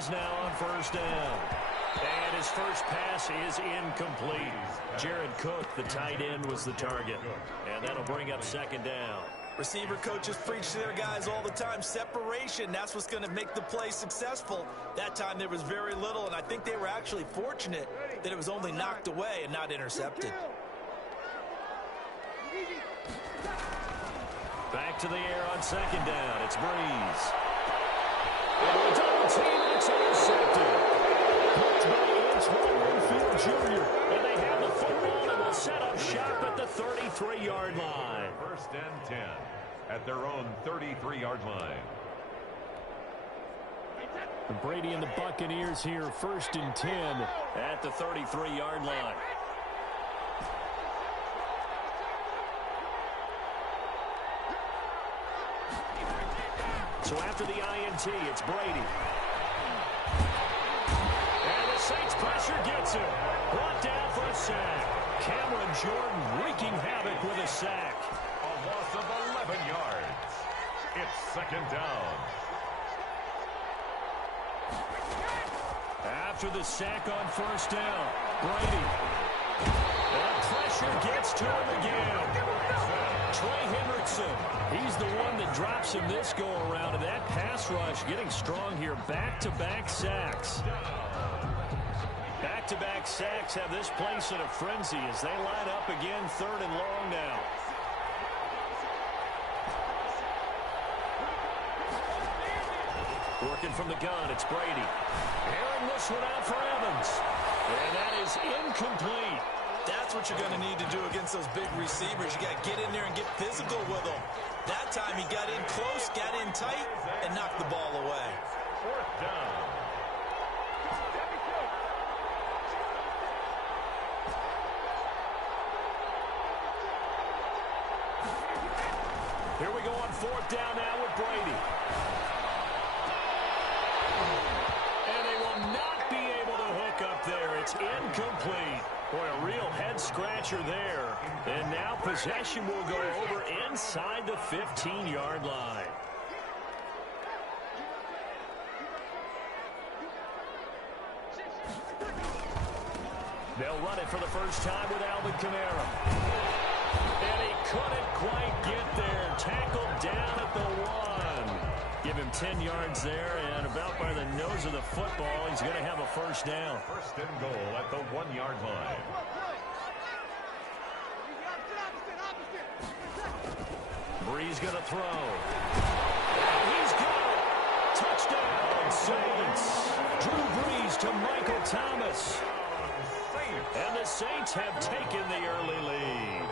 Breeze now on first down. And his first pass is incomplete. Jared Cook, the tight end, was the target. And that'll bring up second down. Receiver coaches preach to their guys all the time. Separation, that's what's going to make the play successful. That time there was very little, and I think they were actually fortunate that it was only knocked away and not intercepted. Back to the air on second down. It's Breeze. And the double team, and it's intercepted. Blocked by Antoine Winfield Jr. And they have the football and will set up shop at the 33-yard line. First and 10 at their own 33-yard line. Brady and the Buccaneers here, first and 10 at the 33-yard line. So after the INT, it's Brady. And the Saints pressure gets him. Brought down for a sack. Cameron Jordan wreaking havoc with a sack. A loss of 11 yards. It's second down. After the sack on first down, Brady. And pressure gets to him again. Trey Hendrickson, he's the one that drops him this go-around, and that pass rush getting strong here. Back-to-back sacks. Back-to-back sacks have this place in a frenzy as they line up again, third and long now. Working from the gun, it's Brady. Airing this one out for Evans. And that is incomplete. That's what you're going to need to do against those big receivers. You got to get in there and get physical with them. That time he got in close, got in tight, and knocked the ball away. Fourth down. Here we go on fourth down now with Brady. And they will not be able to hook up there. It's incomplete. Boy, a real head-scratcher there. And now possession will go over inside the 15-yard line. They'll run it for the first time with Alvin Kamara. And he couldn't quite get there. Tackled down at the 1. Give him 10 yards there, and about by the nose of the football, he's going to have a first down. First and goal at the 1-yard line. Breeze going to throw. And he's got it. Touchdown, Saints. Drew Brees to Michael Thomas. And the Saints have taken the early lead.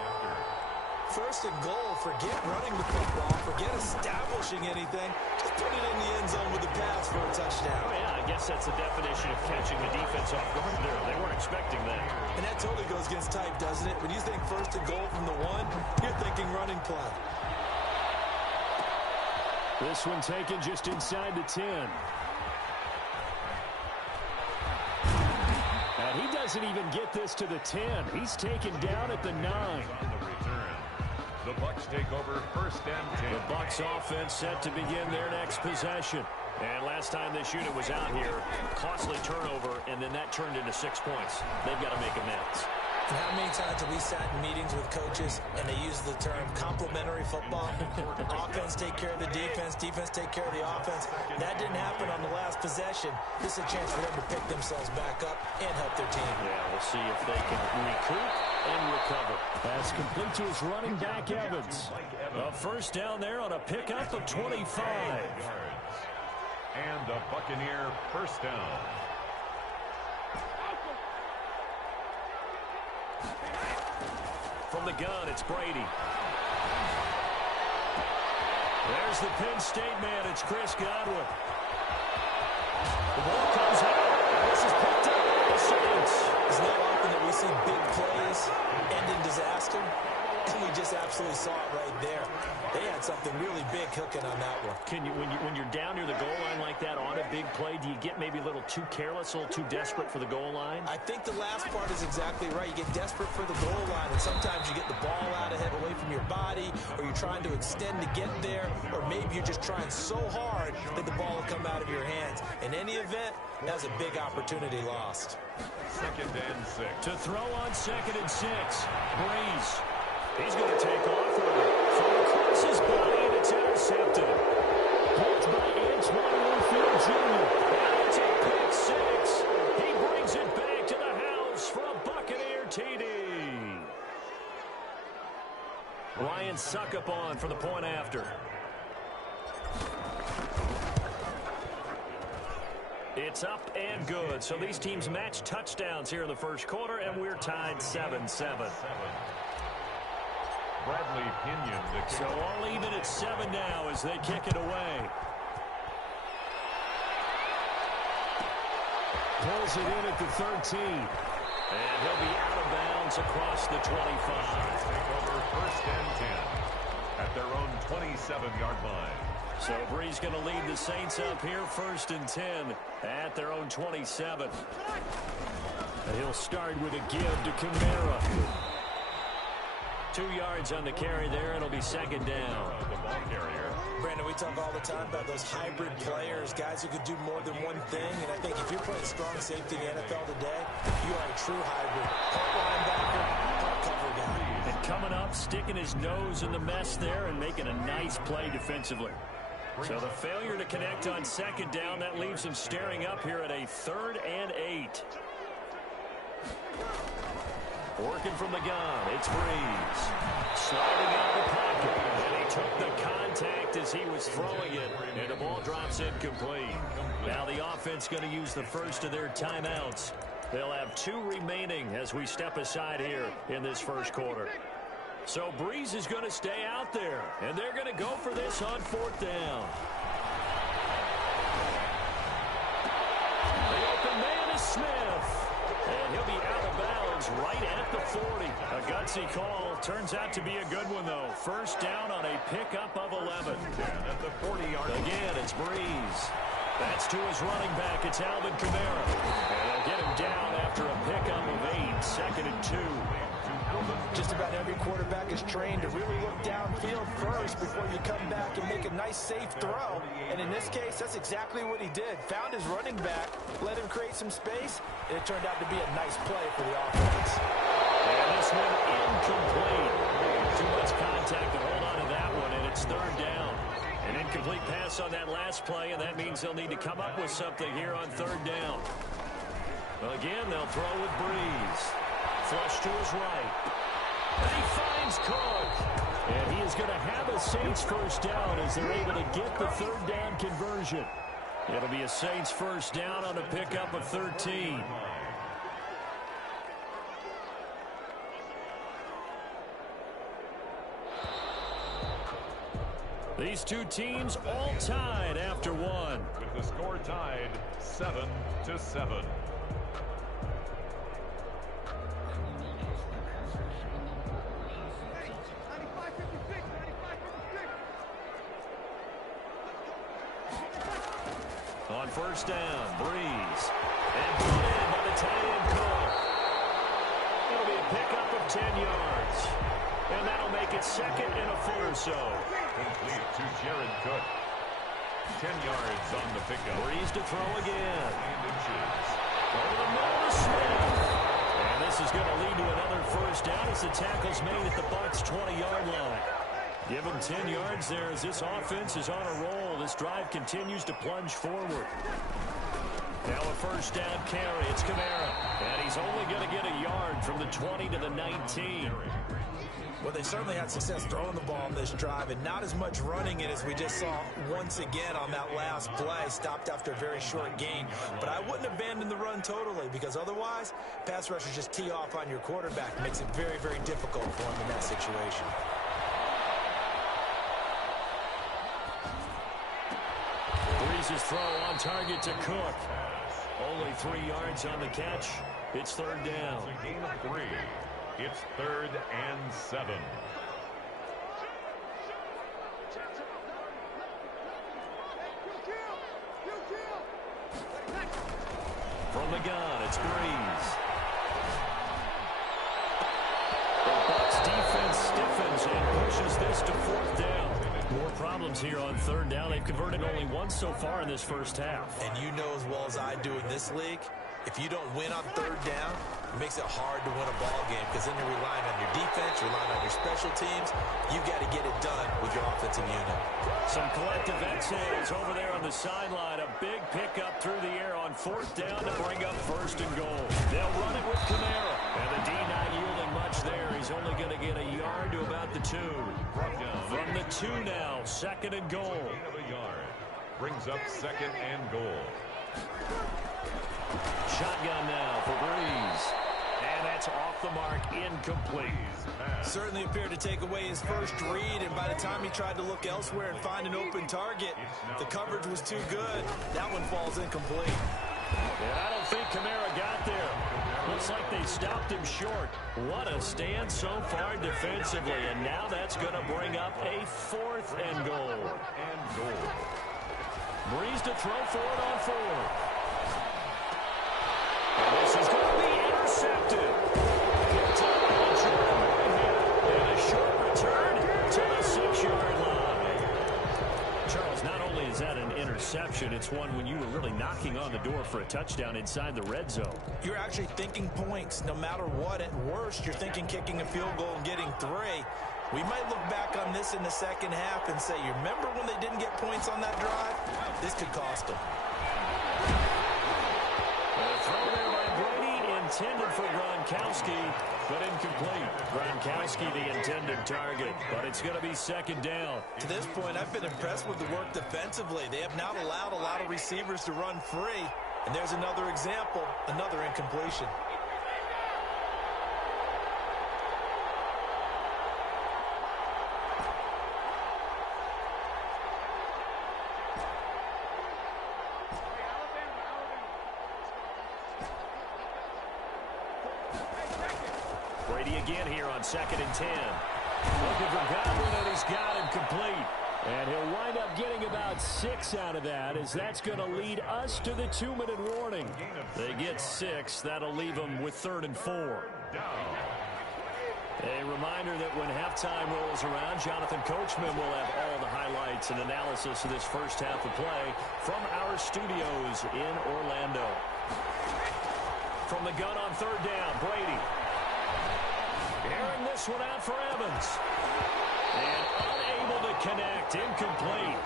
First and goal, forget running the football, forget establishing anything. Just put it in the end zone with the pass for a touchdown. Oh, yeah, I guess that's the definition of catching the defense off guard there. They weren't expecting that. And that totally goes against type, doesn't it? When you think first and goal from the 1, you're thinking running play. This one taken just inside the 10. And he doesn't even get this to the 10. He's taken down at the 9. On the return, the Bucs take over first and 10. The Bucs offense set to begin their next possession. And last time this unit was out here, costly turnover, and then that turned into 6 points. They've got to make amends. And how many times have we sat in meetings with coaches and they use the term complementary football? Offense take care of the defense, defense take care of the offense. That didn't happen on the last possession. This is a chance for them to pick themselves back up and help their team. Yeah, we'll see if they can recoup and recover. Pass complete to his running back, Evans. A first down there on a pickup of 25. And a Buccaneer first down. From the gun, it's Brady. There's the Penn State man. It's Chris Godwin. The ball comes out. This is picked up by the Saints. It's not often that we see big plays end in disaster. And we just absolutely saw it right there. They had something really big cooking on that one. When you're down near the goal line like that on a big play, do you get maybe a little too careless, a little too desperate for the goal line? I think the last part is exactly right. You get desperate for the goal line, and sometimes you get the ball out ahead away from your body, or you're trying to extend to get there, or maybe you're just trying so hard that the ball will come out of your hands. In any event, that's a big opportunity lost. 2nd and 6. To throw on 2nd and 6. Breeze. He's going to take off from across his body, and it's intercepted. Blocked by Antoine Warfield Jr. And it's a pick 6. He brings it back to the house for a Buccaneer TD. Ryan Suckup on for the point after. It's up and good. So these teams match touchdowns here in the first quarter, and we're tied 7-7. Bradley Pinion. So all even at 7 now as they kick it away. Pulls it in at the 13. And he'll be out of bounds across the 25. Take over 1st and 10 at their own 27-yard line. So Breeze going to lead the Saints up here 1st and 10 at their own 27. He'll start with a give to Kamara. 2 yards on the carry there. It'll be 2nd down. The ball carrier. Brandon, we talk all the time about those hybrid players, guys who could do more than one thing. And I think if you're playing strong safety in the NFL today, you are a true hybrid. Part linebacker, part cover guy. And coming up, sticking his nose in the mess there and making a nice play defensively. So the failure to connect on 2nd down, that leaves him staring up here at a 3rd and 8. Working from the gun, it's Breeze. Sliding out the pocket, and he took the contact as he was throwing it, and the ball drops incomplete. Now the offense going to use the first of their timeouts. They'll have 2 remaining as we step aside here in this first quarter. So Breeze is going to stay out there, and they're going to go for this on 4th down. The open man is Smith. And he'll be out of bounds right at the 40. A gutsy call. Turns out to be a good one, though. 1st down on a pickup of 11. At the 40-yard line. Again, it's Breeze. That's to his running back. It's Alvin Kamara. And they'll get him down after a pickup of 8. 2nd and 2. Just about every quarterback is trained to really look downfield first before you come back and make a nice, safe throw. And in this case, that's exactly what he did. Found his running back, let him create some space, and it turned out to be a nice play for the offense. And this one incomplete. Too much contact to hold on to that one, and it's 3rd down. An incomplete pass on that last play, and that means they'll need to come up with something here on 3rd down. Well, again, they'll throw with Breeze. Flush to his right. And he finds Cook. And he is going to have a Saints 1st down as they're able to get the 3rd down conversion. It'll be a Saints 1st down on a pickup of 13. These 2 teams all tied after 1. With the score tied 7-7. On 1st down, Breeze. And put in by the tight end Cook. It'll be a pickup of 10 yards. And that'll make it 2nd and a foot or so. Complete to Jared Cook. 10 yards on the pickup. Breeze to throw again. 9 inches. Over the middle to Smith. And this is going to lead to another 1st down as the tackle's made at the Bucs' 20-yard line. Give him 10 yards there as this offense is on a roll. This drive continues to plunge forward. Now a 1st down carry. It's Kamara. And he's only going to get a yard from the 20 to the 19. Well, they certainly had success throwing the ball on this drive and not as much running it as we just saw once again on that last play. Stopped after a very short gain. But I wouldn't abandon the run totally because otherwise, pass rushers just tee off on your quarterback. It makes it very, very difficult for him in that situation. Breeze's throw on target to Cook. Only 3 yards on the catch. It's 3rd down. It's a gain of 3. It's 3rd and 7. From the gun, it's Breeze. The Bucs defense stiffens and pushes this to fourth down. More problems here on third down. They've converted only once so far in this first half. And you know as well as I do in this league, if you don't win on third down, it makes it hard to win a ball game because then you're relying on your defense, you're relying on your special teams. You've got to get it done with your offensive unit. Some collective exhales over there on the sideline. A big pickup through the air on fourth down to bring up first and goal. They'll run it with Kamara. And the D not yielding much there. He's only going to get a yard to about the 2. From the 2 now, second and goal. Gain of a yard. Brings up second and goal. Shotgun now for Breeze. And that's off the mark, incomplete. Certainly appeared to take away his first read, and by the time he tried to look elsewhere and find an open target, the coverage was too good. That one falls incomplete. And I don't think Kamara got there. Looks like they stopped him short. What a stand so far defensively, and now that's going to bring up a fourth and goal. Breeze to throw for it on 4. And this is going to be intercepted. And a short return to the 6-yard line. Charles, not only is that an interception, it's one when you were really knocking on the door for a touchdown inside the red zone. You're actually thinking points. No matter what, at worst, you're thinking kicking a field goal and getting 3. We might look back on this in the second half and say, you remember when they didn't get points on that drive? This could cost them. Throw there by Brady, intended for Gronkowski, but incomplete. Gronkowski the intended target, but it's going to be second down. To this point, I've been impressed with the work defensively. They have not allowed a lot of receivers to run free, and there's another example, another incompletion. Brady again here on second and 10. Looking for Godwin, and he's got him complete. And he'll wind up getting about 6 out of that, as that's going to lead us to the 2-minute warning. They get 6. That'll leave them with 3rd and 4. A reminder that when halftime rolls around, Jonathan Coachman will have all the highlights and analysis of this first half of play from our studios in Orlando. From the gun on 3rd down, Brady. Airing this one out for Evans. And unable to connect. Incomplete.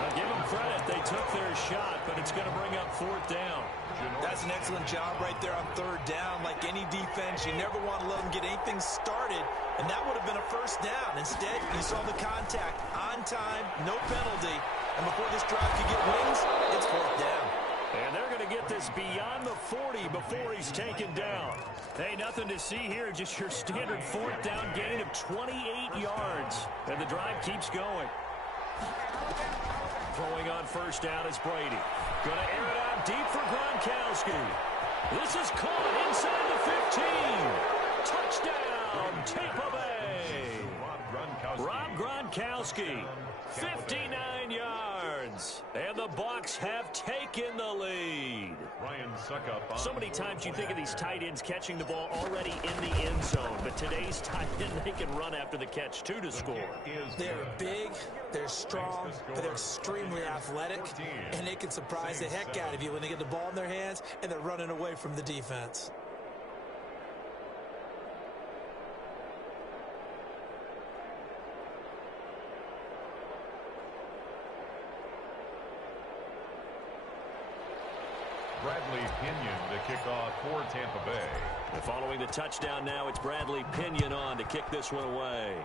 I'll give them credit. They took their shot, but it's going to bring up 4th down. That's an excellent job right there on 3rd down. Like any defense, you never want to let them get anything started, and that would have been a first down. Instead, you saw the contact on time, no penalty, and before this drive could get wings, it's 4th down. And they're going to get this beyond the 40 before he's taken down. Hey, nothing to see here, just your standard 4th down gain of 28 yards. And the drive keeps going. Throwing on 1st down is Brady. Going to air it out deep for Gronkowski. This is caught inside the 15. Touchdown, Tampa Bay. Rob Gronkowski, 59 yards. And the Bucs have taken the lead. So many times you think of these tight ends catching the ball already in the end zone, but today's tight end, they can run after the catch, too, to score. They're big, they're strong, but they're extremely athletic, and they can surprise the heck out of you when they get the ball in their hands and they're running away from the defense. Bradley Pinion to kick off for Tampa Bay. And following the touchdown now, it's Bradley Pinion on to kick this one away.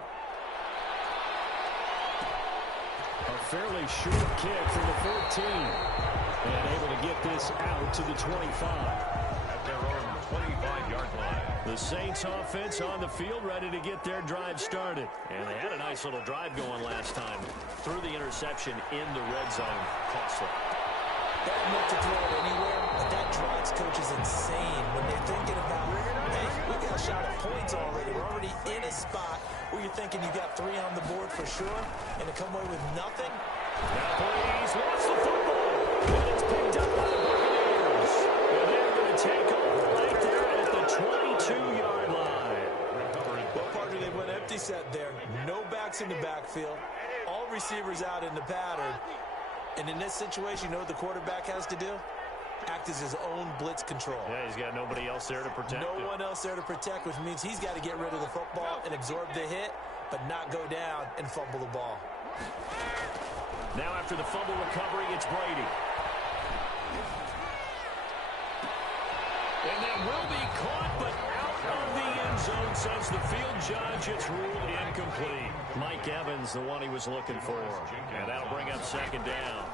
A fairly short kick from the 14. And able to get this out to the 25. At their own 25-yard line. The Saints offense on the field ready to get their drive started. And they had a nice little drive going last time. Threw the interception in the red zone. Costly. Bad enough to throw it anywhere, but that drives coaches insane when they're thinking about, hey, we got a shot at points already. We're already in a spot where you're thinking you got 3 on the board for sure, and to come away with nothing. Now Breeze lost the football, and it's picked up by the Buccaneers. And they're going to they take over right there at the 22-yard line. Well, partner, they went empty set there. No backs in the backfield. All receivers out in the pattern. And in this situation, you know what the quarterback has to do? Act as his own blitz control. Yeah, he's got nobody else there to protect him. No one else there to protect, which means he's got to get rid of the football and absorb the hit, but not go down and fumble the ball. Now after the fumble recovery, it's Brady. And that will be caught, but out of the end zone, says the field judge. It's ruled incomplete. Mike Evans, the one he was looking for. And that'll bring up second down.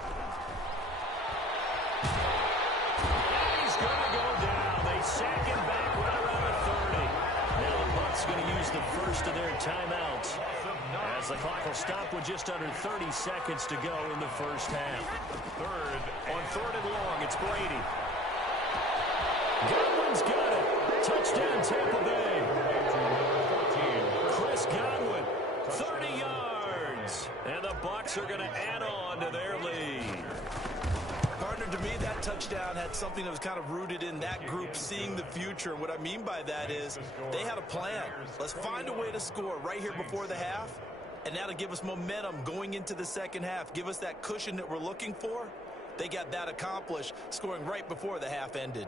And he's going to go down. They sack him back right around the 30. Now the Bucs going to use the first of their timeouts, as the clock will stop with just under 30 seconds to go in the first half. On third and long, it's Brady. Godwin's got it. Touchdown, Tampa Bay. Chris Godwin, 30 yards. And the Bucs are going to add on to their lead. Partner, to me, that touchdown had something that was kind of rooted in that group seeing the future. And what I mean by that is they had a plan. Let's find a way to score right here before the half. And that'll give us momentum going into the second half. Give us that cushion that we're looking for. They got that accomplished, scoring right before the half ended.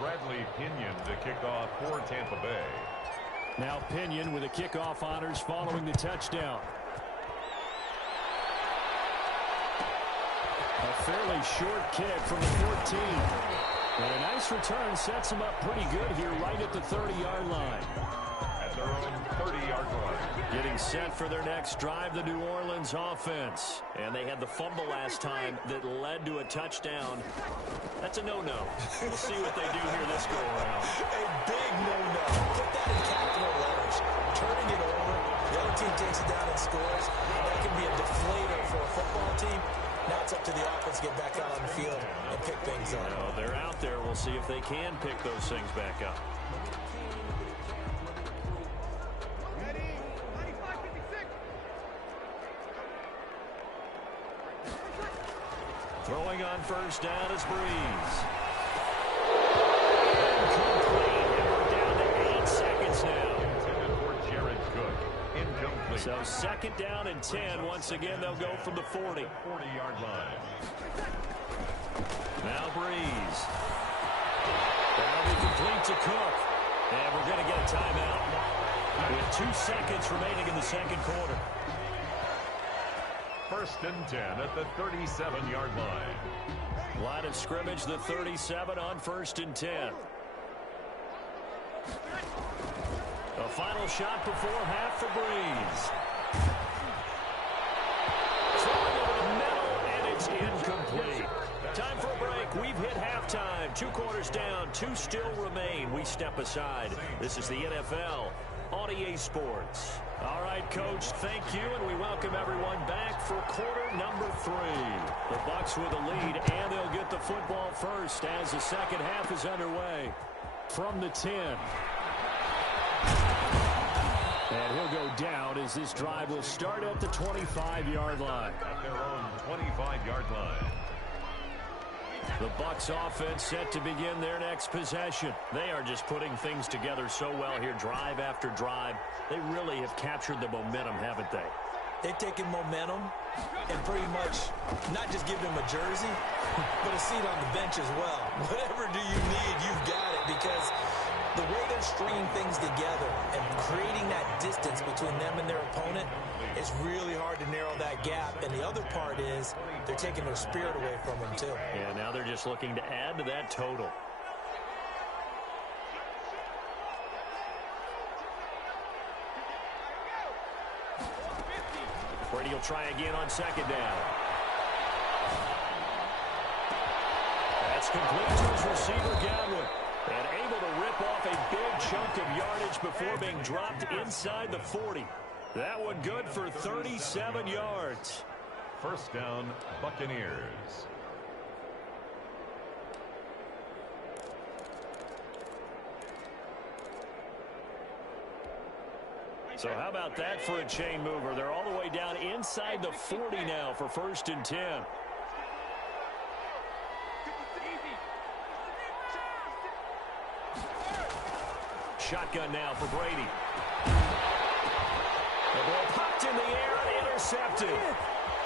Bradley Pinion to kick off for Tampa Bay. Now Pinion with the kickoff honors following the touchdown. A fairly short kick from the 14. And a nice return sets him up pretty good here right at the 30-yard line. At their own 30-yard line. Getting set for their next drive, the New Orleans offense. And they had the fumble last time that led to a touchdown. That's a no-no. We'll see what they do here this go-around. A big no-no. Put that in capital letters. Turning it over, the other team takes it down and scores. That can be a deflator for a football team. Now it's up to the offense to get back out on the field and pick things up. Well, they're out there. We'll see if they can pick those things back up. Throwing on first down is Breeze. Incomplete. And we're down to 8 seconds now. Intended for Jared Cook. Incomplete. So second down and 10. Once again, they'll go from the 40. 40-yard line. Now Breeze. That'll be complete to Cook. And we're going to get a timeout with 2 seconds remaining in the second quarter. First and 10 at the 37-yard line. Line of scrimmage, the 37 on first and 10. A final shot before half for Breeze. Throwing over the middle, and it's incomplete. Time for a break. We've hit halftime. 2 quarters down, 2 still remain. We step aside. This is the NFL on EA Sports. All right, Coach, thank you, and we welcome everyone back for quarter number 3. The Bucs with a lead, and they'll get the football first as the second half is underway. From the 10. And he'll go down as this drive will start at the 25-yard line. At their own 25-yard line. The Bucs offense set to begin their next possession. They are just putting things together so well here, drive after drive. They really have captured the momentum, haven't they? They've taken momentum and pretty much not just give them a jersey, but a seat on the bench as well. Whatever do you need, you've got it, because the way they're stringing things together and creating that distance between them and their opponent, it's really hard to narrow that gap. And the other part is they're taking their spirit away from them, too. Yeah, now they're just looking to add to that total. Brady will try again on second down. That's complete to his receiver, Godwin. And able to rip off a big chunk of yardage before being dropped inside the 40. That one good for 37 yards. First down, Buccaneers. So how about that for a chain mover? They're all the way down inside the 40 now for first and 10. shotgun now for Brady. The ball popped in the air and intercepted.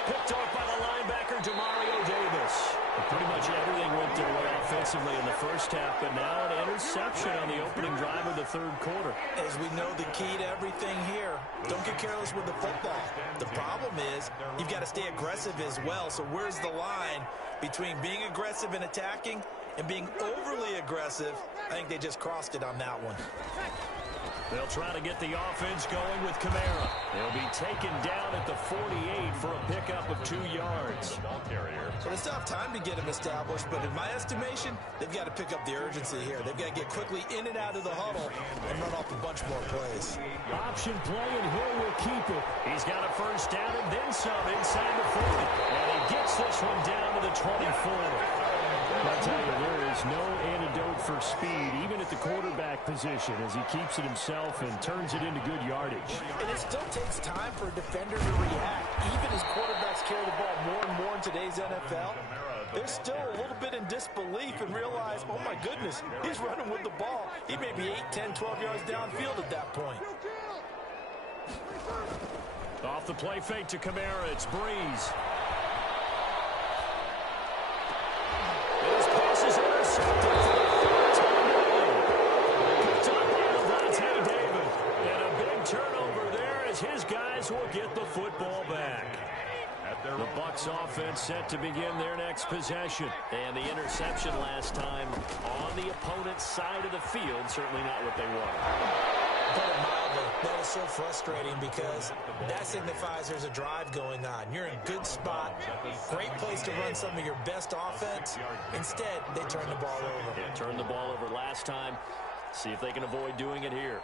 Picked off by the linebacker, Demario Davis. Pretty much everything went their way offensively in the first half, but now an interception on the opening drive of the third quarter. As we know, the key to everything here, don't get careless with the football. The problem is you've got to stay aggressive as well. So where's the line between being aggressive and attacking and being overly aggressive? I think they just crossed it on that one. They'll try to get the offense going with Kamara. He'll be taken down at the 48 for a pickup of 2 yards. So they still have time to get him established, but in my estimation, they've got to pick up the urgency here. They've got to get quickly in and out of the huddle and run off a bunch more plays. Option play, and Hill will keep it. He's got a first down and then some inside the 40. And he gets this one down to the 24. I tell you, there is no antidote for speed, even at the quarterback position, as he keeps it himself and turns it into good yardage. And it still takes time for a defender to react. Even as quarterbacks carry the ball more and more in today's NFL, they're still a little bit in disbelief and realize, oh my goodness, he's running with the ball. He may be 8, 10, 12 yards downfield at that point. Off the play fake to Kamara, it's Breeze. His pass is intercepted for the third time. Picked up by Vlonebartt David. And a big turnover there as his guys will get the football back. The Bucs offense set to begin their next possession. And the interception last time on the opponent's side of the field, certainly not what they wanted. Put it mildly, that is so frustrating because that signifies there's a drive going on. You're in a good spot, great place to run some of your best offense. Instead, they turn the ball over. Yeah, turned the ball over last time. See if they can avoid doing it here.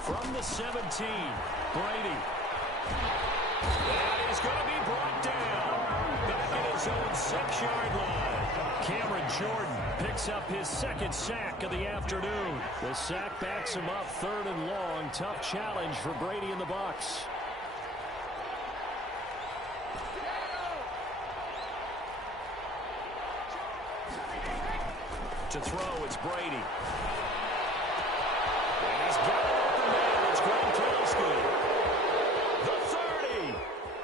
From the 17, Brady. And he's going to be brought down. Back at his own 6-yard line. Cameron Jordan picks up his second sack of the afternoon. The sack backs him up 3rd and long. Tough challenge for Brady and the Bucs. To throw, it's Brady. And he's got an open man. It's Gronkowski. The 30.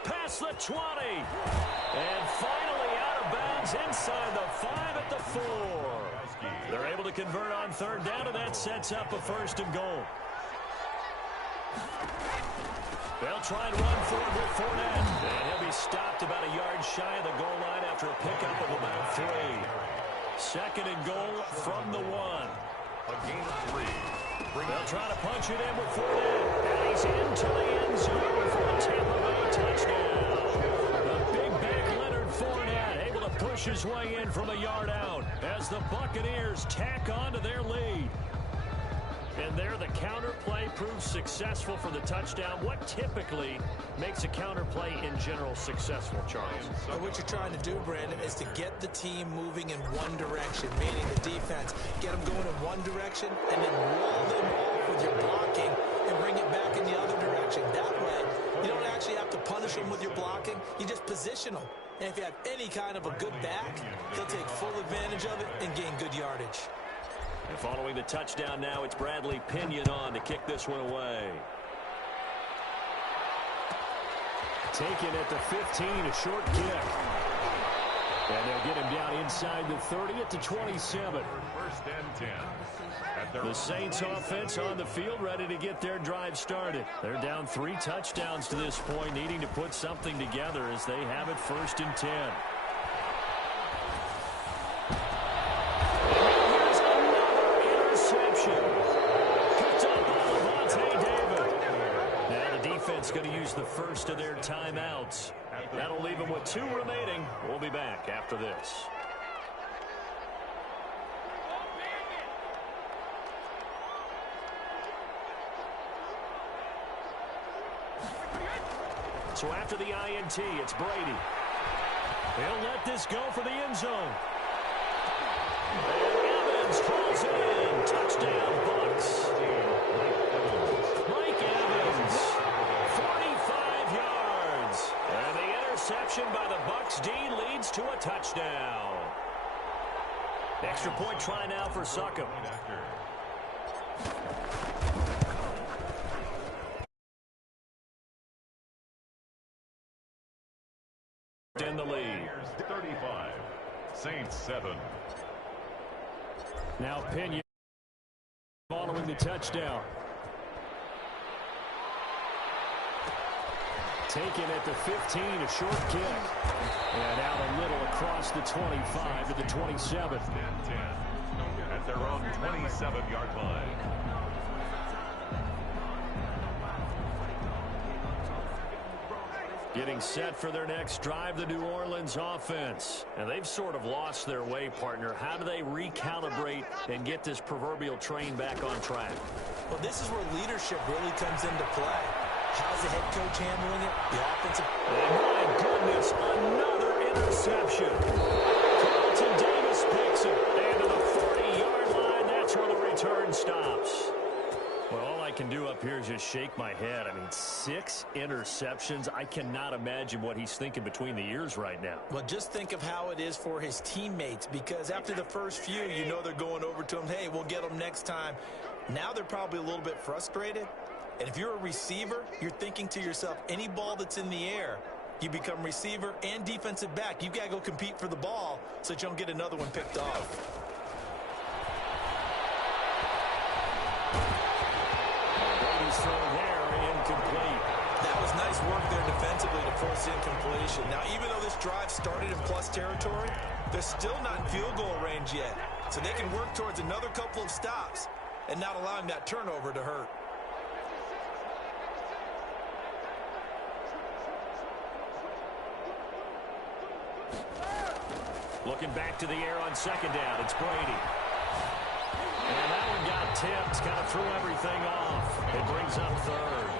Past the 20. And finally out of bounds inside the 5 at the 4. They're able to convert on 3rd down, and that sets up a 1st and goal. They'll try and run forward with Fournette. And he'll be stopped about a yard shy of the goal line after a pickup of about 3. 2nd and goal from the 1. A gain of 3. They'll try to punch it in with Fournette. And he's into the end zone for a Tampa Bay touchdown. The big back Leonard Fournette able to push his way in from a yard out as the Buccaneers tack on to their lead. And there the counter play proves successful for the touchdown. What typically makes a counter play in general successful, Charles? And what you're trying to do, Brandon, is to get the team moving in one direction, meaning the defense. Get them going in one direction and then roll them off with your blocking and bring it back in the other direction. That way, you don't actually have to punish them with your blocking. You just position them. And if you have any kind of a good back, they'll take full advantage of it and gain good yardage. And following the touchdown now, it's Bradley Pinion on to kick this one away. Taken at the 15, a short kick. And they'll get him down inside the 30 at the 27. 1st and 10. The Saints offense on the field ready to get their drive started. They're down 3 touchdowns to this point, needing to put something together as they have it 1st and 10. Picked up by Vlonebartt David. Now the defense going to use the first of their timeouts. That'll leave them with 2 remaining. We'll be back after this. So after the INT, it's Brady. He'll let this go for the end zone. Hauls it in. Touchdown, Bucs. Mike Evans, 45 yards. And the interception by the Bucs D leads to a touchdown. Extra point try now for Succop. In the lead. 35. Saints 7. Now Pena following the touchdown. Taken at the 15, a short kick. And out a little across the 25 to the 27. 10-10 at their own 27-yard line. Getting set for their next drive, the New Orleans offense. And they've sort of lost their way, partner. How do they recalibrate and get this proverbial train back on track? Well, this is where leadership really comes into play. How's the head coach handling it? The offensive... Oh, my goodness, another interception. Carlton Davis picks it. And to the 40-yard line, that's where the return stops. Well, all I can do up here is just shake my head. I mean, 6 interceptions. I cannot imagine what he's thinking between the ears right now. Well, just think of how it is for his teammates, because after the first few, you know they're going over to him, hey, we'll get them next time. Now they're probably a little bit frustrated. And if you're a receiver, you're thinking to yourself, any ball that's in the air, you become receiver and defensive back. You've got to go compete for the ball so that you don't get another one picked off. Throw there, incomplete. That was nice work there defensively to force incompletion. Now, even though this drive started in plus territory, they're still not in field goal range yet. So they can work towards another couple of stops and not allowing that turnover to hurt. Looking back to the air on second down, it's Brady. And that one got tipped, kind of threw everything off. It brings up third.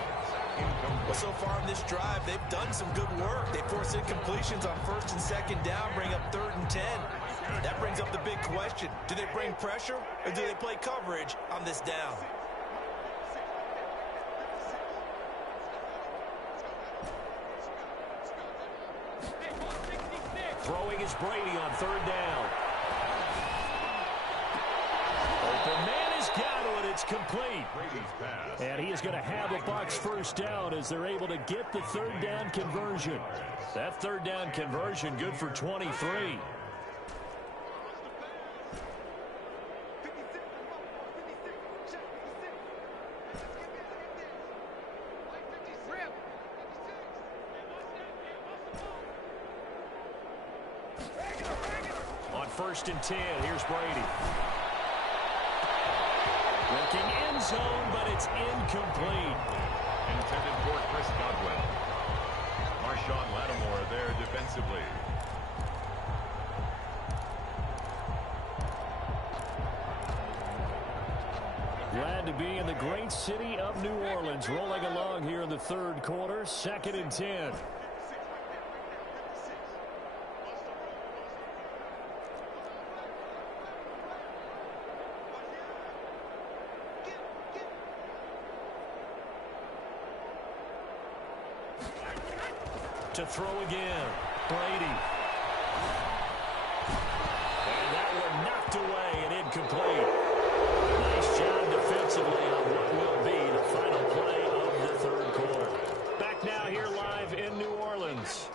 Well, so far in this drive, they've done some good work. They force incompletions on first and second down, bring up 3rd and 10. That brings up the big question. Do they bring pressure or do they play coverage on this down? Throwing is Brady on 3rd down. Open man has got it. It's complete. And he is going to have a Bucs first down as they're able to get the 3rd down conversion. That 3rd down conversion good for 23. On 1st and 10, here's Brady. Looking end zone, but it's incomplete. Intended for Chris Godwin. Marshawn Lattimore there defensively. Glad to be in the great city of New Orleans, rolling along here in the 3rd quarter, 2nd and 10. To throw again, Brady. And that one knocked away and incomplete. Nice job defensively on what will be the final play of the 3rd quarter. Back now here live in New Orleans.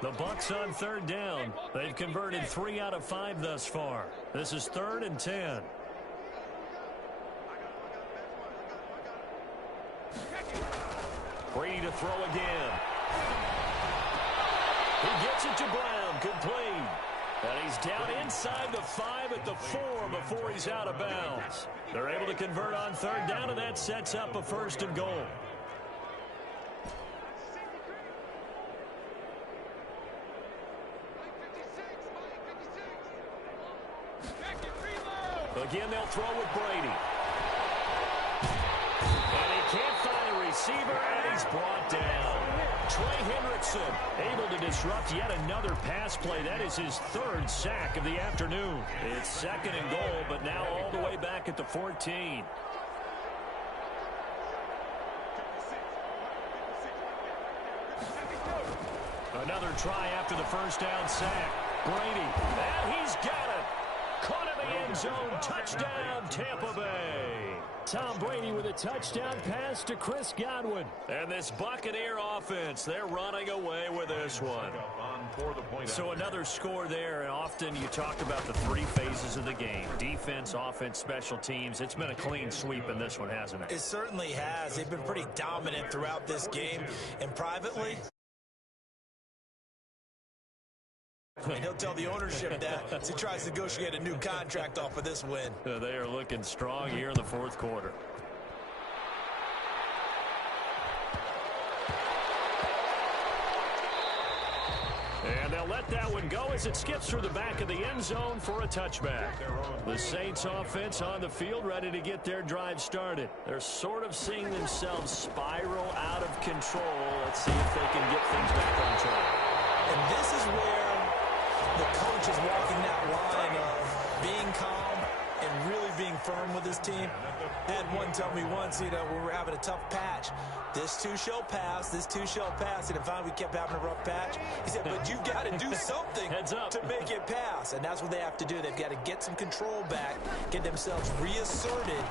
The Bucs on 3rd down. They've converted 3 out of 5 thus far. This is 3rd and 10. Brady to throw again. He gets it to Brown, complete. And he's down inside the 5 at the 4 before he's out of bounds. They're able to convert on 3rd down, and that sets up a 1st and goal. Again, they'll throw with Brady. And he can't find a receiver, and he's brought down. Trey Hendrickson able to disrupt yet another pass play. That is his 3rd sack of the afternoon. It's 2nd and goal, but now all the way back at the 14. Another try after the 1st down sack. Brady, and he's got it. Caught in the end zone. Touchdown, Tampa Bay. Tom Brady with a touchdown pass to Chris Godwin. And this Buccaneer offense, they're running away with this one. So another score there, and often you talk about the three phases of the game. Defense, offense, special teams. It's been a clean sweep in this one, hasn't it? It certainly has. They've been pretty dominant throughout this game. And privately, he'll tell the ownership that as he tries to negotiate a new contract off of this win. They are looking strong here in the fourth quarter. And they'll let that one go as it skips through the back of the end zone for a touchback. The Saints offense on the field ready to get their drive started. They're sort of seeing themselves spiral out of control. Let's see if they can get things back on track. And this is where the coach is walking that line of being calm and really being firm with his team. I had one tell me once, when we were having a tough patch, this too shall pass, this too shall pass. And finally we kept having a rough patch. He said, but you've got to do something to make it pass. And that's what they have to do. They've got to get some control back, get themselves reasserted,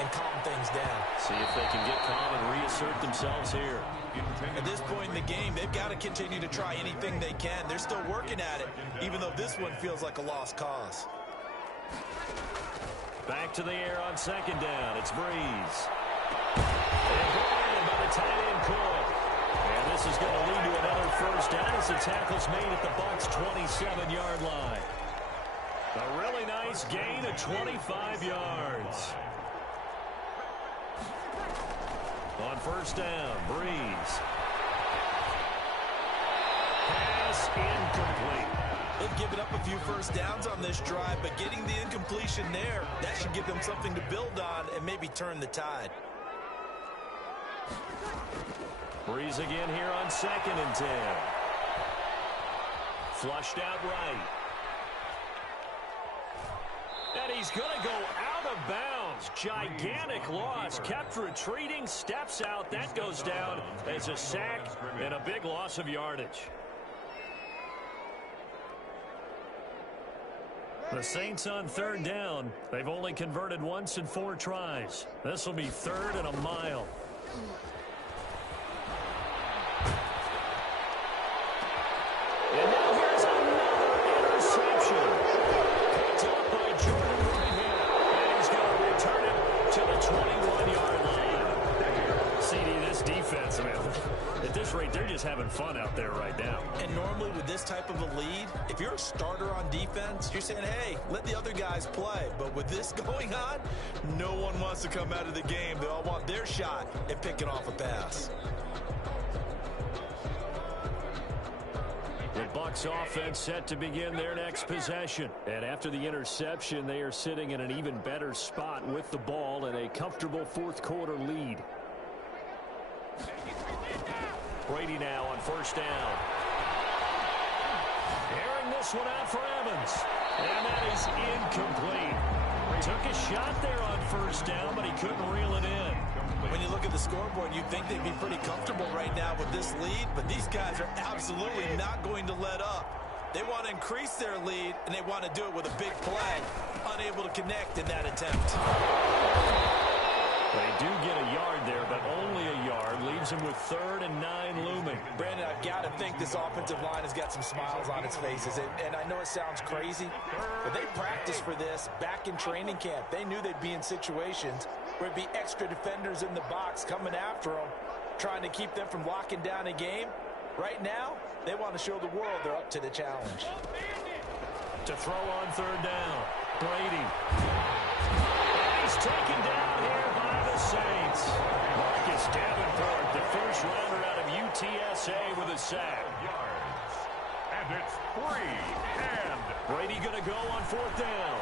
and calm things down. See if they can get calm and reassert themselves here. At this point in the game, they've got to continue to try anything they can. They're still working at it, even though this one feels like a lost cause. Back to the air on second down. It's Breeze. And brought in by the tight end, Coy. And this is going to lead to another first down as the tackle's made at the Bucs' 27-yard line. A really nice gain of 25 yards. On first down, Breeze. Pass incomplete. They've given up a few first downs on this drive, but getting the incompletion there, that should give them something to build on and maybe turn the tide. Breeze again here on 2nd and 10. Flushed out right. And he's going to go out of bounds. Gigantic loss. Kept retreating, steps out. That goes down as a sack and a big loss of yardage. The Saints on third down. They've only converted once in 4 tries. This will be 3rd and a mile. And now here's another interception. Picked up by Jordan Whitehead. And he's going to return it to the 21-yard line. CD, this defense, man, at this rate, they're just having fun out there right now. And normally with this type of a lead, if you're a starter on defense, you're saying, hey, let the other guys play. But with this going on, no one wants to come out of the game. They all want their shot at picking off a pass. The Bucs offense set to begin their next possession. And after the interception, they are sitting in an even better spot with the ball and a comfortable fourth quarter lead. Brady now on first down. Airing this one out for Evans. And that is incomplete. Took a shot there on first down, but he couldn't reel it in. When you look at the scoreboard, you'd think they'd be pretty comfortable right now with this lead, but these guys are absolutely not going to let up. They want to increase their lead, and they want to do it with a big play. Unable to connect in that attempt. They do get a yard there, but only a yard. Leaves them with 3rd and 9 looming. Brandon, I've got to think this offensive line has got some smiles on its faces. And I know it sounds crazy, but they practiced for this back in training camp. They knew they'd be in situations where it'd be extra defenders in the box coming after them, trying to keep them from locking down a game. Right now, they want to show the world they're up to the challenge. To throw on third down, Brady. And he's taken down here by the Saints. Marcus Davenport, the first rounder out of UTSA with a sack. And it's 3. And Brady going to go on 4th down.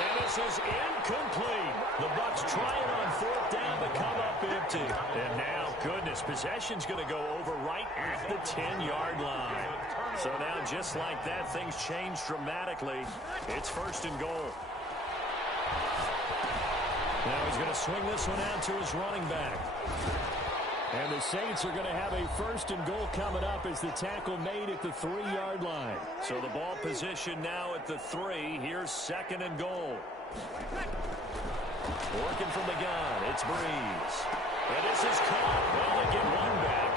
And this is incomplete. The Bucs trying on 4th down to come up empty. And now, goodness, possession's going to go over right at the 10-yard line. So now, just like that, things change dramatically. It's 1st and goal. Now he's going to swing this one out to his running back. And the Saints are going to have a 1st and goal coming up as the tackle made at the 3-yard line. So the ball position now at the 3. Here's 2nd and goal. Working from the gun, it's Breeze. And this is caught. Well, they get one back.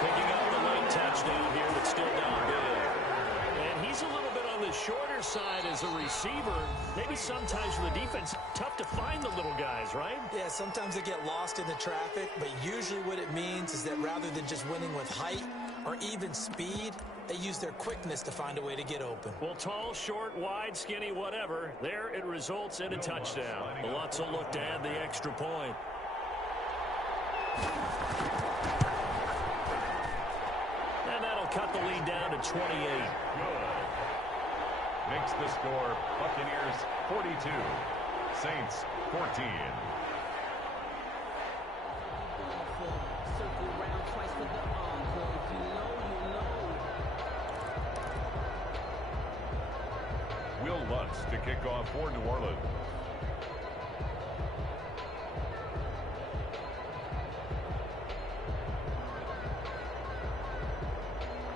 Picking up the late touchdown here, but still down big. And he's a little bit on the shorter side as a receiver. Maybe sometimes for the defense, tough to find the little guys, right? Yeah, sometimes they get lost in the traffic, but usually what it means is that rather than just winning with height or even speed, they use their quickness to find a way to get open. Well, tall, short, wide, skinny, whatever. There it results in a touchdown. The Lutz will look to add the extra point. And that'll cut the lead down to 28. Good. Makes the score Buccaneers 42, Saints 14. Will Lutz to kick off for New Orleans.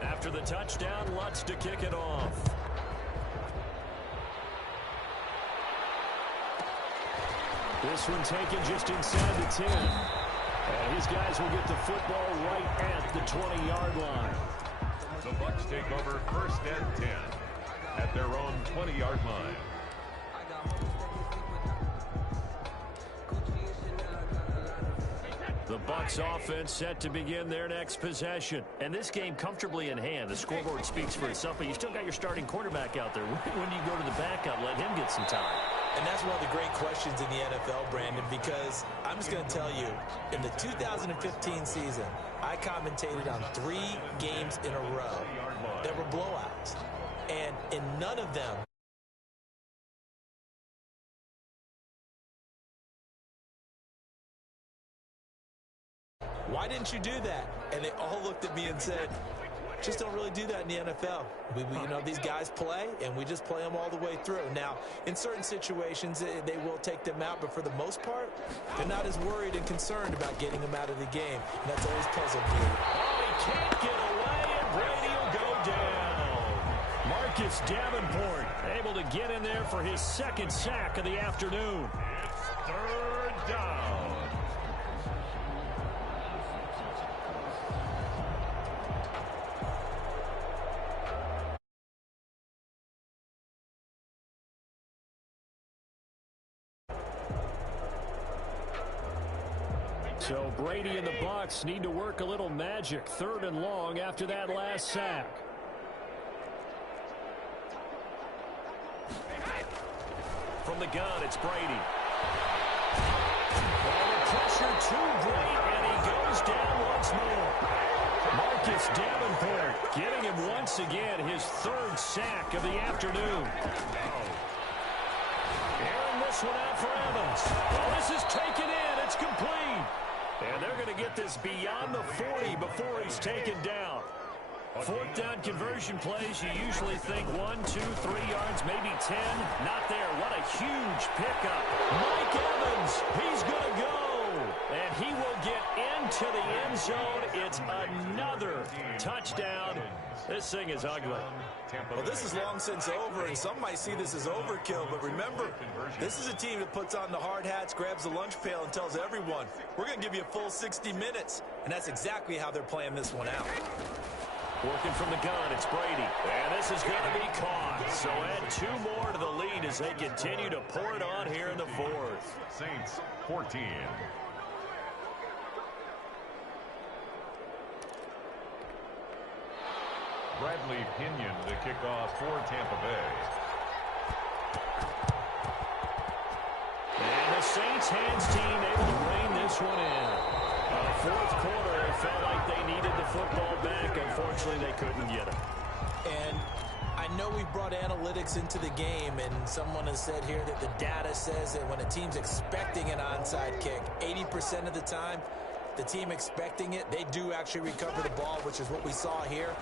After the touchdown, Lutz to kick it off. This one taken just inside the 10. And his guys will get the football right at the 20-yard line. The Bucs take over 1st and 10 at their own 20-yard line. The Bucs offense set to begin their next possession. And this game comfortably in hand. The scoreboard speaks for itself, but you still got your starting quarterback out there. When do you go to the backup, let him get some time? And that's one of the great questions in the NFL, Brandon, because I'm just going to tell you, in the 2015 season, I commentated on 3 games in a row that were blowouts. And in none of them, why didn't you do that? And they all looked at me and said, just don't really do that in the NFL. You know, these guys play, and we just play them all the way through. Now, in certain situations, they will take them out, but for the most part, they're not as worried and concerned about getting them out of the game. And that's always puzzled me. Oh, he can't get away, and Brady will go down. Marcus Davenport able to get in there for his 2nd sack of the afternoon. It's 3rd down. So Brady and the Bucs need to work a little magic. 3rd and long after that last sack. From the gun, it's Brady. Well, the pressure too great, and he goes down once more. Marcus Davenport getting him once again his 3rd sack of the afternoon. Airing this one out for Evans. Well, this is taken in. It's complete. And they're going to get this beyond the 40 before he's taken down. 4th down conversion plays, you usually think 1, 2, 3 yards, maybe 10. Not there. What a huge pickup. Mike Evans, he's going to go. And he will get into the end zone. It's another touchdown. This thing is ugly. Well, this is long since over, and some might see this as overkill. But remember, this is a team that puts on the hard hats, grabs the lunch pail, and tells everyone, we're going to give you a full 60 minutes. And that's exactly how they're playing this one out. Working from the gun, it's Brady. And this is going to be caught. So add 2 more to the lead as they continue to pour it on here in the 4th. Saints 14. Bradley Pinion to kick off for Tampa Bay. And the Saints hands team able to rein this one in. 4th quarter, it felt like they needed the football back. Unfortunately, they couldn't get it. And I know we've brought analytics into the game, and someone has said here that the data says that when a team's expecting an onside kick, 80% of the time, the team expecting it, they do actually recover the ball, which is what we saw here.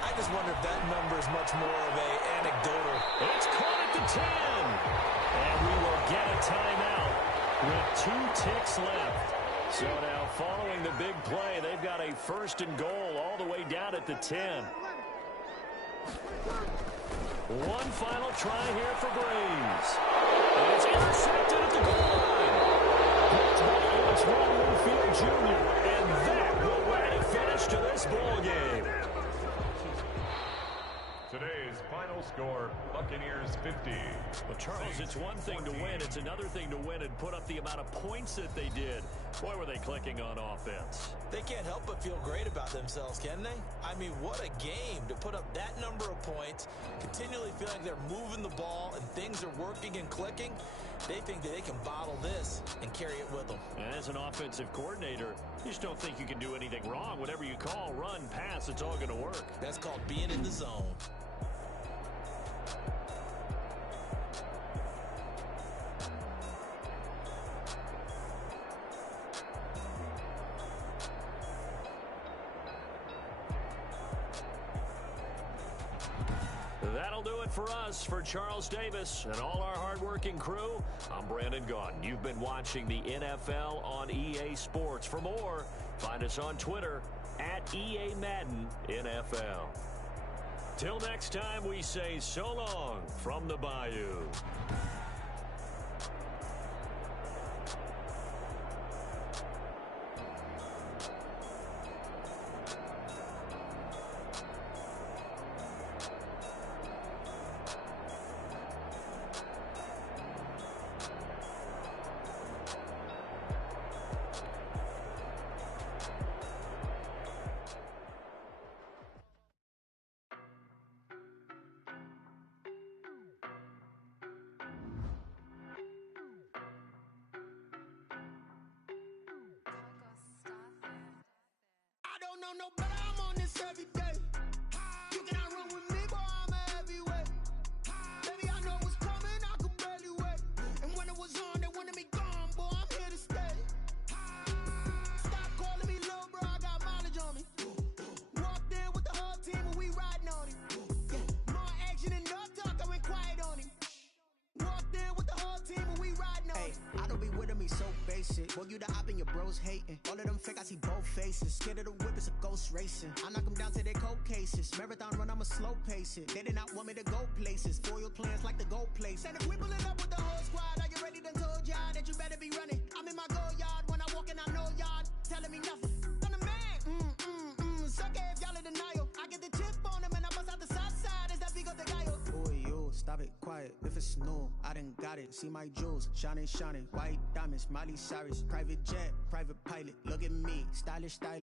I just wonder if that number is much more of a anecdotal. It's caught at the 10. And we will get a timeout with 2 ticks left. So now following the big play, they've got a 1st and goal all the way down at the 10. One final try here for Braves. And it's intercepted at the goal line. It's Ron Winfield Jr. And that will write a finish to this ball game. Today's final score, Buccaneers 50. Well, Charles, it's one thing to win. It's another thing to win and put up the amount of points that they did. Boy, were they clicking on offense. They can't help but feel great about themselves, can they? I mean, what a game to put up that number of points, continually feeling they're moving the ball and things are working and clicking. They think that they can bottle this and carry it with them. And as an offensive coordinator, you just don't think you can do anything wrong. Whatever you call, run, pass, it's all going to work. That's called being in the zone. That'll do it for us. For Charles Davis and all our hardworking crew, I'm Brandon Gaudin. You've been watching the NFL on EA Sports. For more, find us on Twitter at EA Madden NFL. Till next time, we say so long from the Bayou. No better, I'm on this every day. You cannot run with me, boy, I'm a heavyweight. Baby, I know what's coming, I could barely wait. And when it was on, they wanted me gone, boy, I'm here to stay. Stop calling me little bro, I got mileage on me. Walked in with the whole team and we riding on him. More action and no talk, I went quiet on him. Walked in with the whole team and we riding on him. I don't be with me so basic. Boy, you the op and your bros hating. All of them fake, I see both faces. Scared of the whip, it's a ghost racing. I knock them down to their cold cases. Marathon run, I'ma slow pace it. They did not want me to go places. Foil plans like the gold place. And if we pulling up with the whole squad, are you ready? Done told y'all that you better be running. I'm in my go yard. When I walk in, I know y'all telling me nothing. I'm the man. Suck it if y'all in denial. I get the chip on them and I bust out the south side. Is that big of the guy? Boy, yo, stop it, quiet. If it's new, I done got it. See my jewels, shining, shining. White diamonds, Miley Cyrus. Private jet, private pilot. Look at me, stylish, stylish.